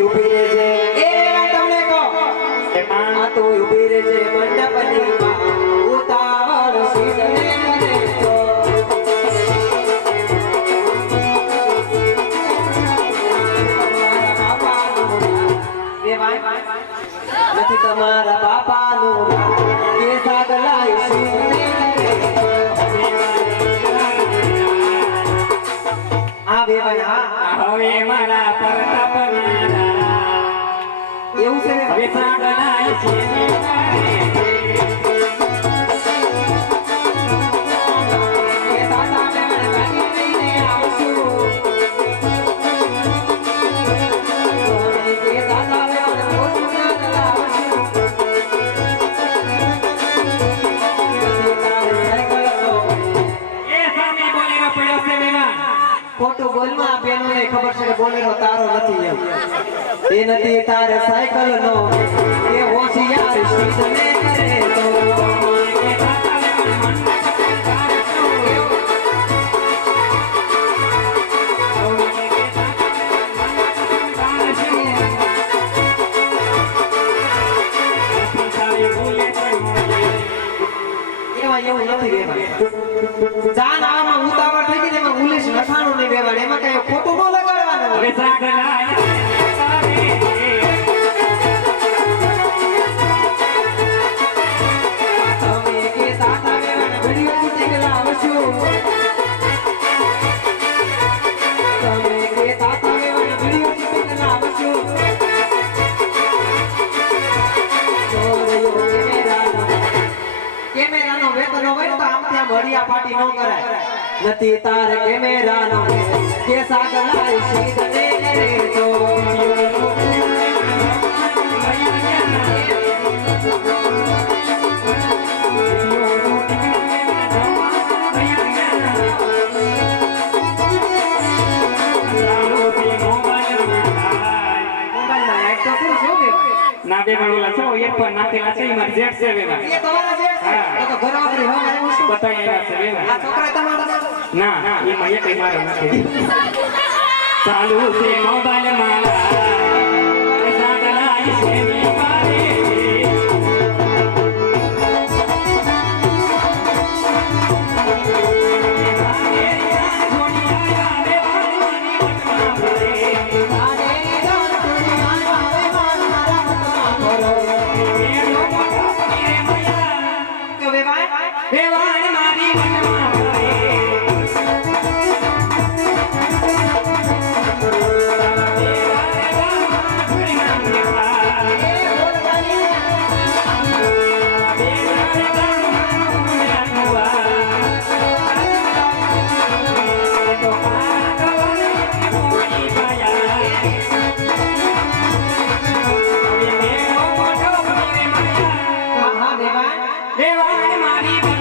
ઊભી રહેજે. એ રેવા તમને કહો. એમાં આ તો ઊભી રહેજે મંડપની માં ઉતાવળ સીધને તો નથી તમારા બાપાનું. એ સાગલાય સીધને કરે તો. આ બે ભાઈ હા. હવે મારા પ્રતાપ એવું છે? હવે ખોટું બોલમાં આ બેનોને ખબર છે કે બોલેરો તારો નથી એમ. એ નથી તારે સાયકલ નો, એ હોશિયાર શીશને કરે તો. એવું નથી જાન આમાં ઉતાવળ થઈ ને રહેવાનું એમાં કઈ ખોટું ન લગાડવાનું કેમેરાનો. વેતન હોય તો આમ ત્યાં ભરિયા પાટી ન કરાય. નથી તારે કેમેરાનો કે સાગલાય સીધને કરે તો મોબાઈલમાં લાઈટ તો શું શું કહેવાય? ના બે ઓલા છો એરફોન નાખેલા છે એમાં જેટ છે બેમાં એ તમારા જે છે. હા. તો ઘર વાપરી હવે એવું શું? બતાવી આવ્યા છે આ બેમાં છોકરા તમારા છે? ના ના એમાં એક મારો નથી ચાલુ છે દેવાની મારી